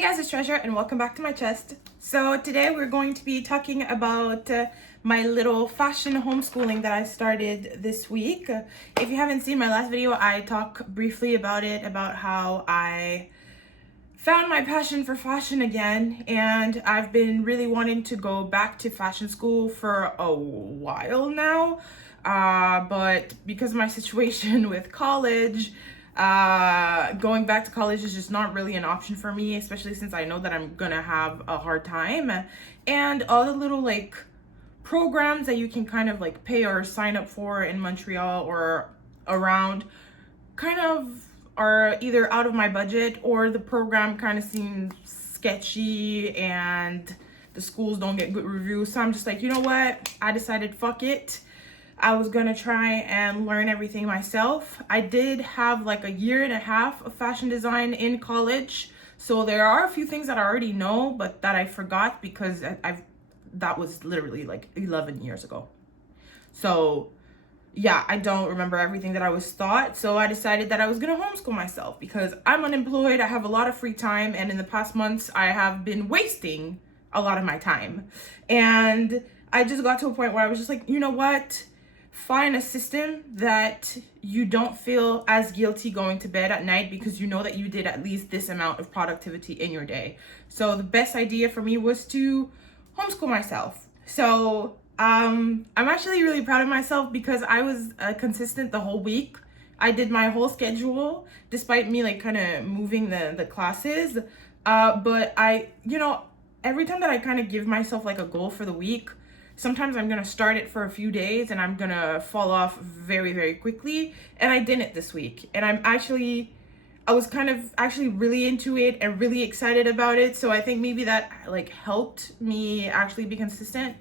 Hey guys, it's Treasure and welcome back to my chest. So today we're going to be talking about my little fashion homeschooling that I started this week. If you haven't seen my last video, I talk briefly about it, about how I found my passion for fashion again, and I've been really wanting to go back to fashion school for a while now, but because of my situation with college, going back to college is just not really an option for me, especially since I know that I'm gonna have a hard time. And all the little like programs that you can kind of like pay or sign up for in Montreal or around kind of are either out of my budget, or the program kind of seems sketchy and the schools don't get good reviews. So I'm just like, you know what? I decided fuck it. I was gonna try and learn everything myself. I did have like a year and a half of fashion design in college, so there are a few things that I already know, but that I forgot because that was literally like 11 years ago. So yeah, I don't remember everything that I was taught. So I decided that I was gonna homeschool myself because I'm unemployed, I have a lot of free time, and in the past months I have been wasting a lot of my time. And I just got to a point where I was just like, you know what? Find a system that you don't feel as guilty going to bed at night because you know that you did at least this amount of productivity in your day. So the best idea for me was to homeschool myself. So I'm actually really proud of myself because I was consistent the whole week. I did my whole schedule despite me like kind of moving the classes. But every time that I kind of give myself like a goal for the week, sometimes I'm gonna start it for a few days and I'm gonna fall off very, very quickly. And I didn't this week. And I was kind of actually really into it and really excited about it. So I think maybe that like helped me actually be consistent,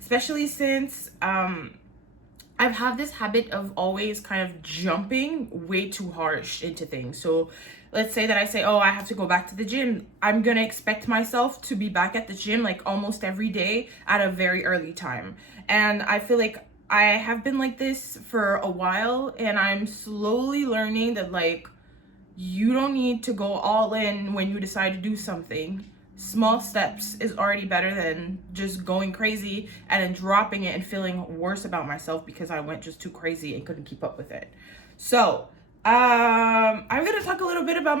especially since I've had this habit of always kind of jumping way too harsh into things. So let's say that I say, oh, I have to go back to the gym. I'm going to expect myself to be back at the gym like almost every day at a very early time. And I feel like I have been like this for a while, and I'm slowly learning that like you don't need to go all in when you decide to do something. Small steps is already better than just going crazy and then dropping it and feeling worse about myself because I went just too crazy and couldn't keep up with it. So I'm gonna talk a little bit about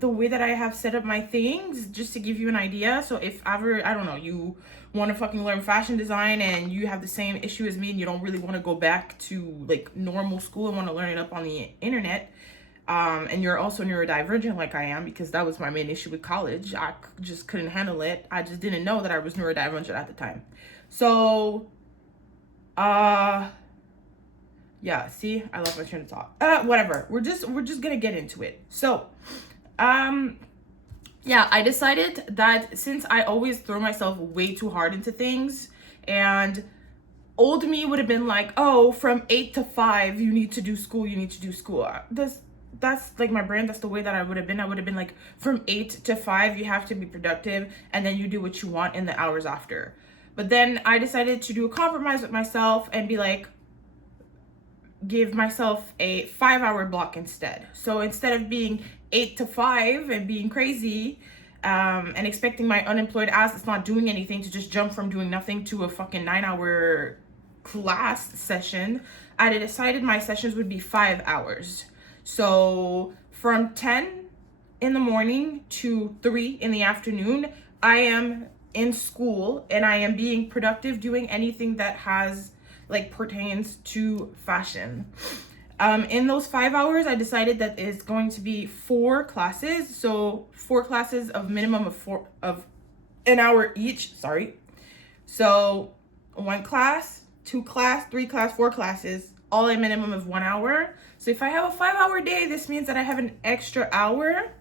the way that I have set up my things, just to give you an idea. So if ever, I don't know, you want to fucking learn fashion design and you have the same issue as me and you don't really want to go back to like normal school and want to learn it up on the internet, and you're also neurodivergent like I am, because that was my main issue with college. I just couldn't handle it. I just didn't know that I was neurodivergent at the time. So yeah, see, I love my train of thought. Whatever. We're just gonna get into it. So, yeah, I decided that since I always throw myself way too hard into things, and old me would have been like, oh, from 8 to 5, you need to do school. That's like my brain. That's the way that I would have been. I would have been like, from 8 to 5, you have to be productive, and then you do what you want in the hours after. But then I decided to do a compromise with myself and be like, give myself a 5-hour block instead. So instead of being 8 to 5 and being crazy, and expecting my unemployed ass that's not doing anything to just jump from doing nothing to a fucking 9-hour class session, I decided my sessions would be 5 hours. So from 10 in the morning to 3 in the afternoon, I am in school and I am being productive doing anything that has like pertains to fashion. In those 5 hours, I decided that it's going to be 4 classes. So 4 classes of minimum of an hour each. Sorry. So 1 class, 2 class, 3 class, 4 classes, all a minimum of 1 hour. So if I have a 5-hour day, this means that I have an extra hour.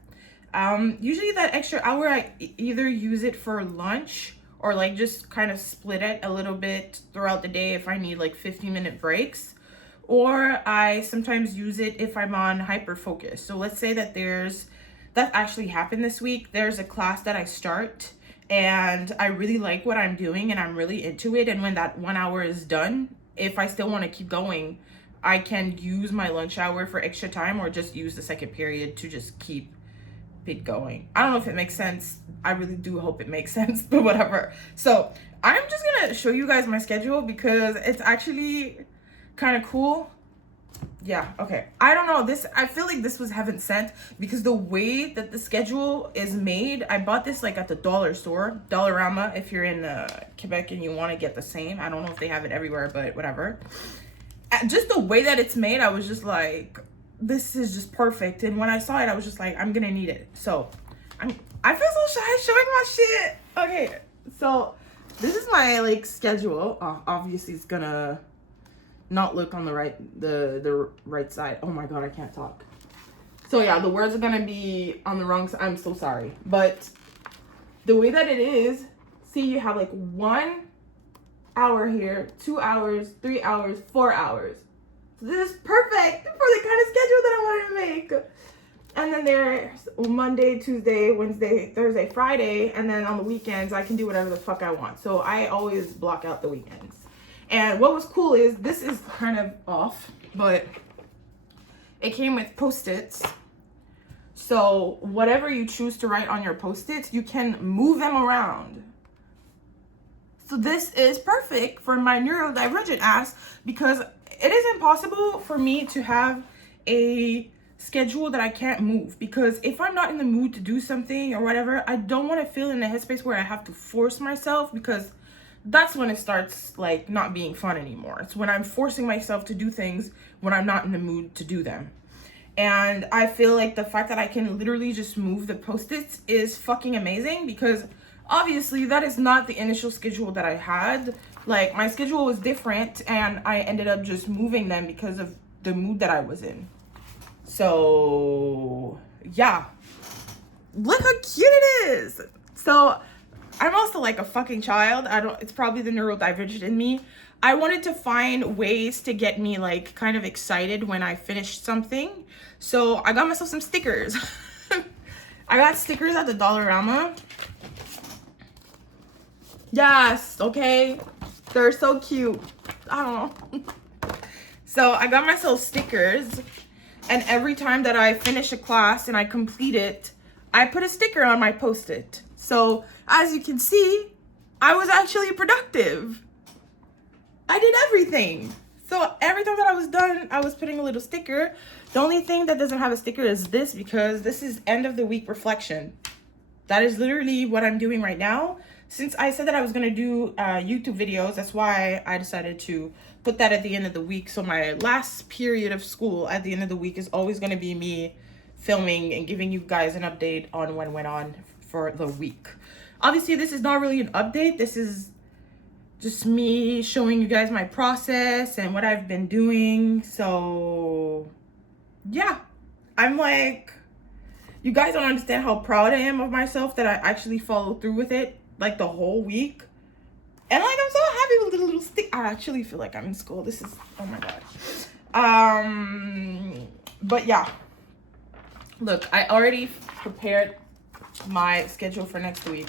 Usually that extra hour, I either use it for lunch or like just kind of split it a little bit throughout the day if I need like 15-minute breaks. Or I sometimes use it if I'm on hyper focus. So let's say that that actually happened this week. There's a class that I start and I really like what I'm doing and I'm really into it. And when that 1 hour is done, if I still want to keep going, I can use my lunch hour for extra time or just use the second period to just keep it going. I don't know if it makes sense. I really do hope it makes sense, but whatever. So I'm just gonna show you guys my schedule because it's actually kind of cool. Yeah, okay. I don't know, this, I feel like this was heaven sent because the way that the schedule is made, I bought this like at the dollar store, Dollarama, if you're in Quebec and you want to get the same. I don't know if they have it everywhere, but whatever. Just the way that it's made, I was just like, this is just perfect. And when I saw it, I was just like, I'm gonna need it. So I feel so shy showing my shit. Okay, so this is my like schedule. Obviously it's gonna not look on the right side. Oh my god, I can't talk. So yeah, the words are gonna be on the wrong side. I'm so sorry, but the way that it is, see, you have like 1 hour here, 2 hours, 3 hours, 4 hours. So this is perfect for the kind of schedule that I wanted to make. And then there's Monday, Tuesday, Wednesday, Thursday, Friday, and then on the weekends I can do whatever the fuck I want. So I always block out the weekends. And what was cool is, this is kind of off, but it came with Post-its. So whatever you choose to write on your Post-its, you can move them around. So this is perfect for my neurodivergent ass because it is impossible for me to have a schedule that I can't move, because if I'm not in the mood to do something or whatever, I don't want to feel in a headspace where I have to force myself, because that's when it starts like not being fun anymore. It's when I'm forcing myself to do things when I'm not in the mood to do them. And I feel like the fact that I can literally just move the Post-its is fucking amazing, because obviously that is not the initial schedule that I had. Like, my schedule was different and I ended up just moving them because of the mood that I was in. So yeah, look how cute it is. So I'm also like a fucking child. It's probably the neurodivergent in me. I wanted to find ways to get me like kind of excited when I finished something. So I got myself some stickers. I got stickers at the Dollarama. Yes, okay. They're so cute. I don't know. So I got myself stickers, and every time that I finish a class and I complete it, I put a sticker on my Post-it. So as you can see, I was actually productive. I did everything. So every time that I was done, I was putting a little sticker. The only thing that doesn't have a sticker is this, because this is end of the week reflection. That is literally what I'm doing right now. Since I said that I was going to do YouTube videos, that's why I decided to put that at the end of the week. So my last period of school at the end of the week is always going to be me filming and giving you guys an update on what went on for the week. Obviously, this is not really an update. This is just me showing you guys my process and what I've been doing. So yeah, I'm like, you guys don't understand how proud I am of myself that I actually followed through with it like the whole week. And like, I'm so happy with the little stick. I actually feel like I'm in school. This is, oh my god. But yeah, look, I already prepared my schedule for next week,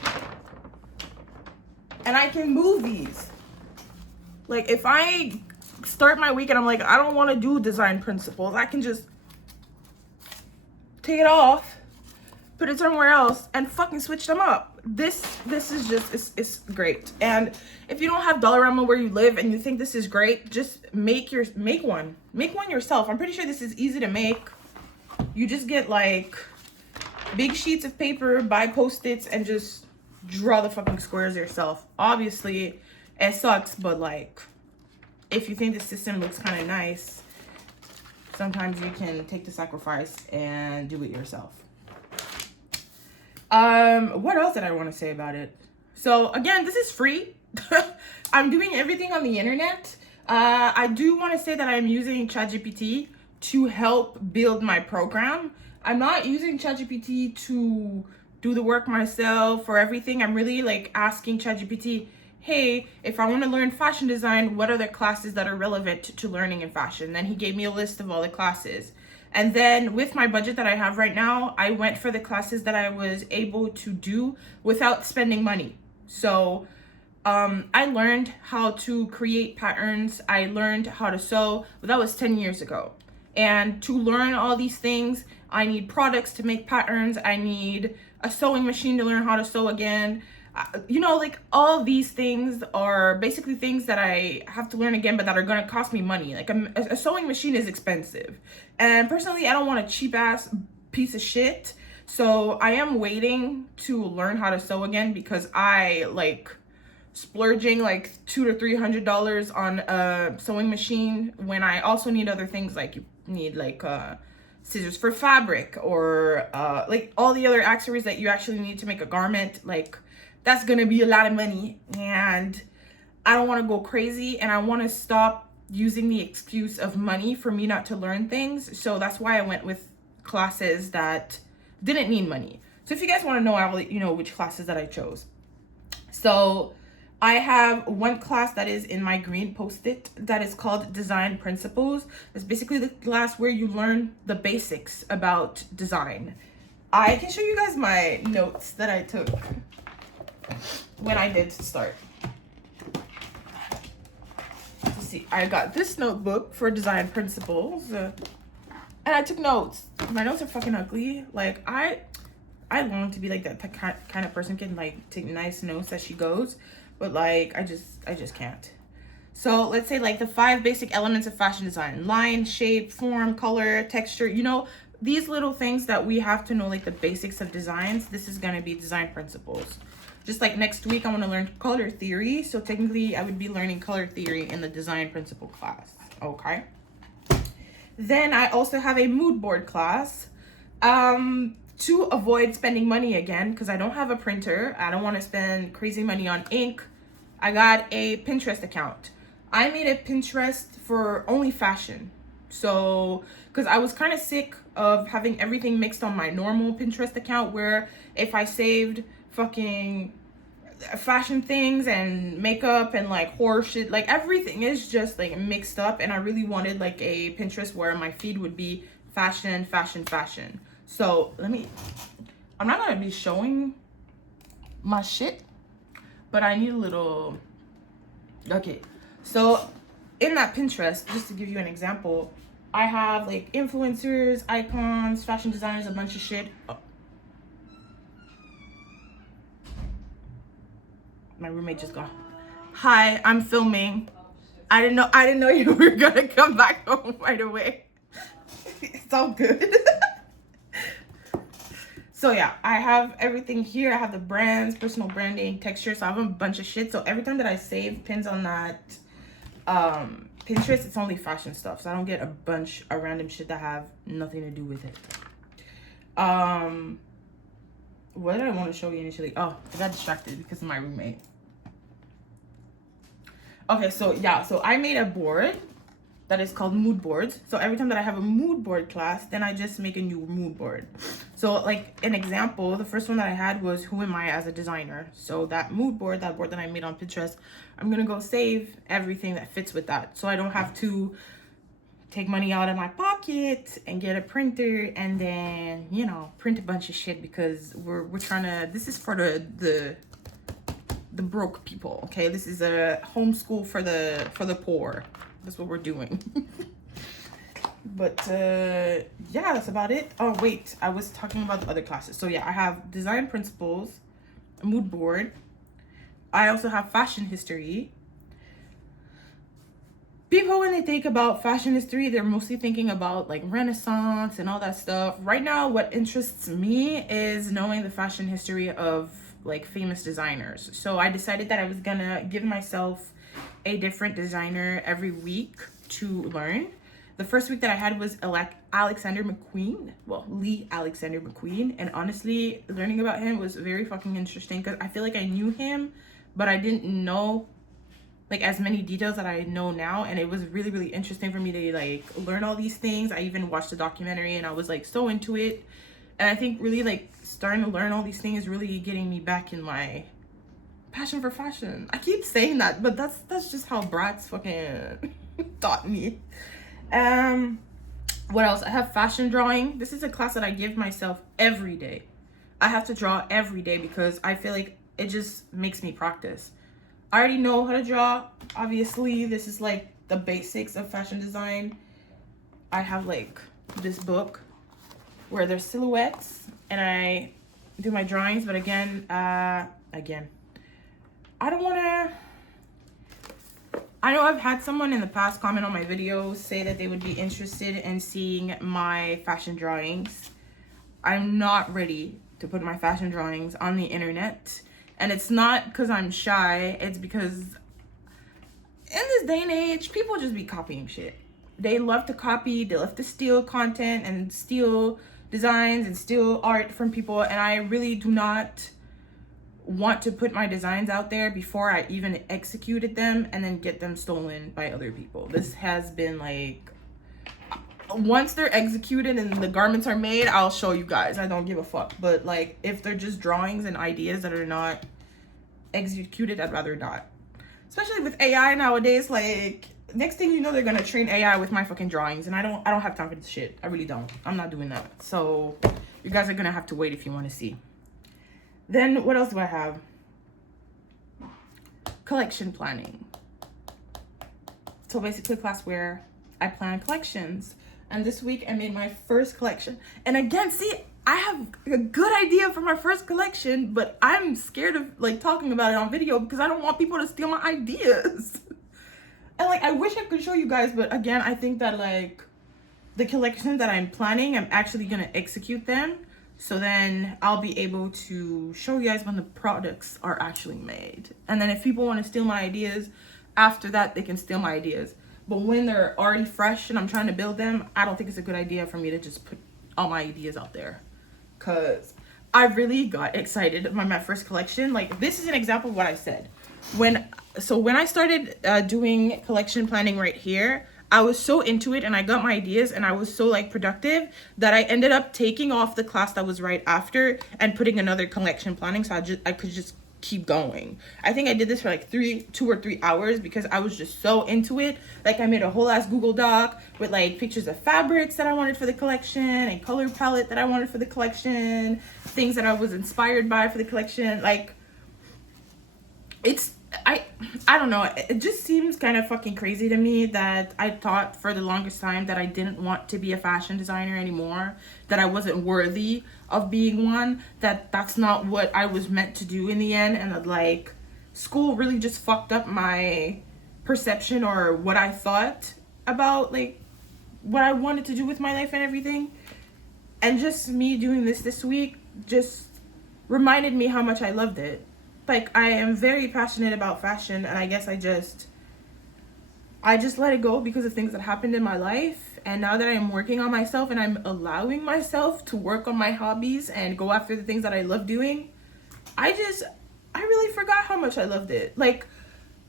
and I can move these. Like, if I start my week and I'm like, I don't want to do design principles, I can just take it off, put it somewhere else, and fucking switch them up. This is just, it's great. And if you don't have Dollarama where you live and you think this is great, just make one yourself. I'm pretty sure this is easy to make. You just get like big sheets of paper, buy Post-its, and just draw the fucking squares yourself. Obviously it sucks, but like, if you think the system looks kind of nice, sometimes you can take the sacrifice and do it yourself. What else did I want to say about it? So again, this is free. I'm doing everything on the internet. I do want to say that I'm using ChatGPT to help build my program. I'm not using ChatGPT to do the work myself or everything. I'm really like asking ChatGPT, hey, if I want to learn fashion design, what are the classes that are relevant to learning in fashion? Then he gave me a list of all the classes. And then with my budget that I have right now, I went for the classes that I was able to do without spending money. So I learned how to create patterns. I learned how to sew, but that was 10 years ago. And to learn all these things, I need products to make patterns. I need a sewing machine to learn how to sew again. You know, like all these things are basically things that I have to learn again, but that are going to cost me money. Like a sewing machine is expensive. And personally, I don't want a cheap ass piece of shit. So I am waiting to learn how to sew again, because I like splurging like $200 to $300 on a sewing machine when I also need other things. Like you need like scissors for fabric, or like all the other accessories that you actually need to make a garment. Like that's gonna be a lot of money, and I don't want to go crazy, and I want to stop using the excuse of money for me not to learn things. So that's why I went with classes that didn't need money. So if you guys want to know, I will let you know which classes that I chose. So I have one class that is in my green post-it that is called Design Principles. It's basically the class where you learn the basics about design. I can show you guys my notes that I took when I did start. Let's see, I got this notebook for Design Principles, and I took notes. My notes are fucking ugly. Like I long to be like that kind of person, can like take nice notes as she goes, but like I just can't. So let's say like the 5 basic elements of fashion design: line, shape, form, color, texture. You know, these little things that we have to know, like the basics of designs. This is gonna be Design Principles. Just like next week, I want to learn color theory. So technically, I would be learning color theory in the Design Principle class. Okay. Then I also have a mood board class. To avoid spending money again, because I don't have a printer. I don't want to spend crazy money on ink. I got a Pinterest account. I made a Pinterest for only fashion. So, because I was kind of sick of having everything mixed on my normal Pinterest account, where if I saved fucking fashion things and makeup and like horror shit, like everything is just like mixed up. And I really wanted like a Pinterest where my feed would be fashion, fashion, fashion. So I'm not gonna be showing my shit, but I need a little, okay. So in that Pinterest, just to give you an example, I have like influencers, icons, fashion designers, a bunch of shit. Oh. My roommate just got, hi, I'm filming. I didn't know you were gonna come back home right away. It's all good. So yeah, I have everything here. I have the brands, personal branding, texture. So I have a bunch of shit. So every time that I save pins on that Pinterest, it's only fashion stuff. So I don't get a bunch of random shit that have nothing to do with it. What did I want to show you initially? Oh, I got distracted because of my roommate. Okay, so yeah, so I made a board that is called mood boards. So every time that I have a mood board class, then I just make a new mood board. So like an example, the first one that I had was who am I as a designer? So that mood board, that board that I made on Pinterest, I'm gonna go save everything that fits with that. So I don't have to take money out of my pocket and get a printer and then, you know, print a bunch of shit, because we're trying to, this is for the broke people, okay? This is a homeschool for the poor. That's what we're doing. But yeah, that's about it. Oh wait, I was talking about the other classes. So yeah, I have Design Principles, a mood board. I also have fashion history. People, when they think about fashion history, they're mostly thinking about like Renaissance and all that stuff. Right now, what interests me is knowing the fashion history of like famous designers. So I decided that I was gonna give myself a different designer every week to learn. The first week that I had was Alexander McQueen. Well, Lee Alexander McQueen. And honestly, learning about him was very fucking interesting, because I feel like I knew him, but I didn't know like as many details that I know now. And it was really, really interesting for me to like learn all these things. I even watched the documentary and I was like so into it. And I think really like starting to learn all these things is really getting me back in my passion for fashion. I keep saying that, but that's just how brats fucking taught me. What else? I have fashion drawing. This is a class that I give myself every day. I have to draw every day because I feel like it just makes me practice. I already know how to draw. Obviously, this is like the basics of fashion design. I have like this book where there's silhouettes and I do my drawings. But again, I don't want to. I know I've had someone in the past comment on my videos say that they would be interested in seeing my fashion drawings. I'm not ready to put my fashion drawings on the internet. And it's not because I'm shy. It's because in this day and age, people just be copying shit. They love to copy. They love to steal content and steal designs and steal art from people. And I really do not want to put my designs out there before I even executed them and then get them stolen by other people. This has been like, once they're executed and the garments are made, I'll show you guys. I don't give a fuck. But like, if they're just drawings and ideas that are not executed, I'd rather not. Especially with AI nowadays, like next thing you know, they're gonna train AI with my fucking drawings, and I don't have time for this shit. I really don't. I'm not doing that. So you guys are gonna have to wait if you want to see. Then what else do I have? Collection planning. So basically class where I plan collections. And this week I made my first collection. And again, see, I have a good idea for my first collection, but I'm scared of like talking about it on video because I don't want people to steal my ideas. And like, I wish I could show you guys, but again, I think that like the collection that I'm planning, I'm actually gonna execute them. So then I'll be able to show you guys when the products are actually made. And then if people want to steal my ideas, after that, they can steal my ideas. But when they're already fresh and I'm trying to build them, I don't think it's a good idea for me to just put all my ideas out there. Because I really got excited by my first collection. Like, this is an example of what I said. When I started doing collection planning right here, I was so into it and I got my ideas and I was so like productive that I ended up taking off the class that was right after and putting another collection planning so I could just keep going. I think I did this for like 2 or 3 hours because I was just so into it. Like, I made a whole ass Google Doc with like pictures of fabrics that I wanted for the collection and color palette that I wanted for the collection, things that I was inspired by for the collection. Like, I don't know, it just seems kind of fucking crazy to me that I thought for the longest time that I didn't want to be a fashion designer anymore, that I wasn't worthy of being one, that's not what I was meant to do in the end, and that like school really just fucked up my perception or what I thought about like what I wanted to do with my life and everything. And just me doing this week just reminded me how much I loved it. Like, I am very passionate about fashion, and I guess I just let it go because of things that happened in my life. And now that I'm working on myself and I'm allowing myself to work on my hobbies and go after the things that I love doing, I really forgot how much I loved it. Like,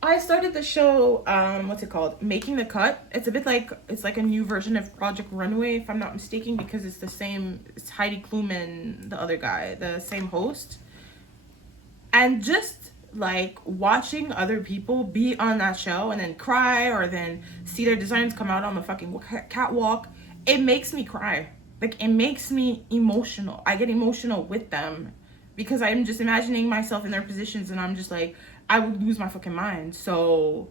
I started the show, what's it called? Making the Cut. It's a bit like, it's like a new version of Project Runway, if I'm not mistaken, because it's Heidi Klum and the other guy, the same host. And just like watching other people be on that show and then cry or then see their designs come out on the fucking catwalk, it makes me cry. Like, it makes me emotional. I get emotional with them because I'm just imagining myself in their positions and I'm just like, I would lose my fucking mind. So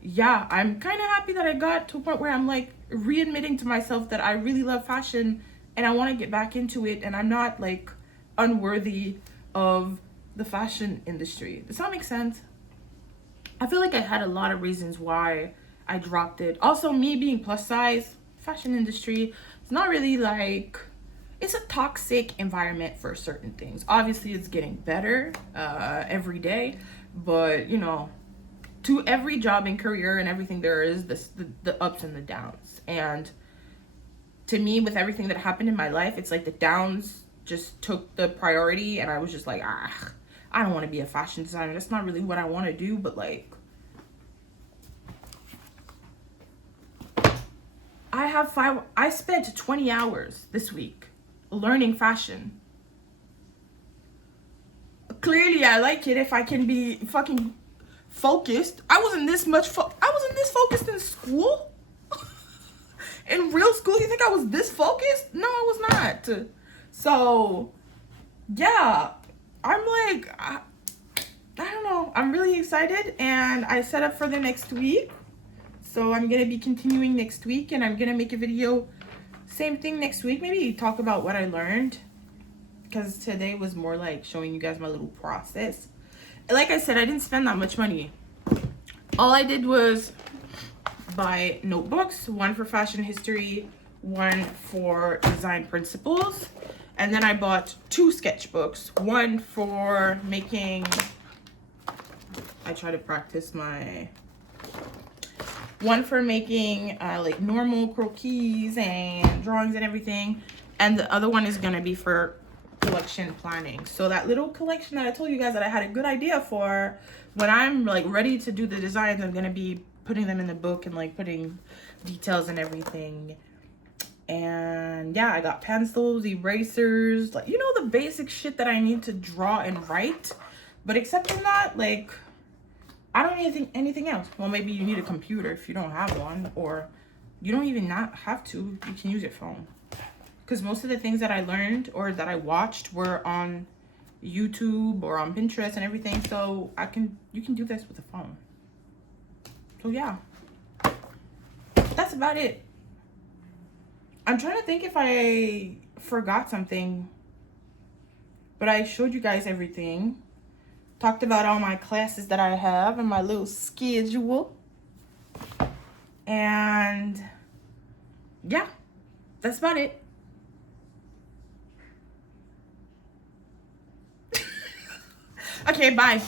yeah, I'm kind of happy that I got to a point where I'm like readmitting to myself that I really love fashion and I want to get back into it, and I'm not like unworthy of the fashion industry. Does that make sense? I feel like I had a lot of reasons why I dropped it. Also, me being plus size, fashion industry, it's not really like, it's a toxic environment for certain things. Obviously, it's getting better every day, but you know, to every job and career and everything, there is the ups and the downs. And to me, with everything that happened in my life, it's like the downs just took the priority, and I was just like, I don't want to be a fashion designer. That's not really what I want to do, but like, I spent 20 hours this week learning fashion. Clearly, I like it if I can be fucking focused. I wasn't this focused in school. In real school, you think I was this focused? No, I was not. So, yeah, I'm like, I don't know. I'm really excited, and I set up for the next week. So I'm gonna be continuing next week, and I'm gonna make a video, same thing next week. Maybe talk about what I learned, because today was more like showing you guys my little process. Like I said, I didn't spend that much money. All I did was buy notebooks, one for fashion history, one for design principles, and then I bought 2 sketchbooks, one for making, I try to practice my, one for making like normal croquis and drawings and everything, and the other one is gonna be for collection planning. So that little collection that I told you guys that I had a good idea for, when I'm like ready to do the designs, I'm gonna be putting them in the book and like putting details and everything. And yeah, I got pencils, erasers, like, you know, the basic shit that I need to draw and write. But except from that, like, I don't need anything else. Well, maybe you need a computer if you don't have one, or you don't even not have to, you can use your phone. Because most of the things that I learned or that I watched were on YouTube or on Pinterest and everything. So you can do this with a phone. So yeah, that's about it. I'm trying to think if I forgot something, but I showed you guys everything. Talked about all my classes that I have and my little schedule. And yeah, that's about it. Okay, bye.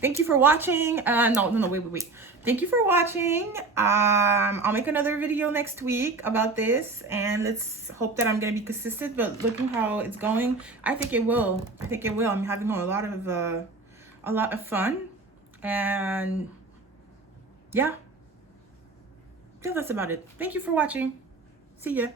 Thank you for watching. No, wait. Thank you for watching. I'll make another video next week about this, and let's hope that I'm gonna be consistent. But looking how it's going, I think it will. I'm having a lot of fun, and yeah, that's about it. Thank you for watching. See ya.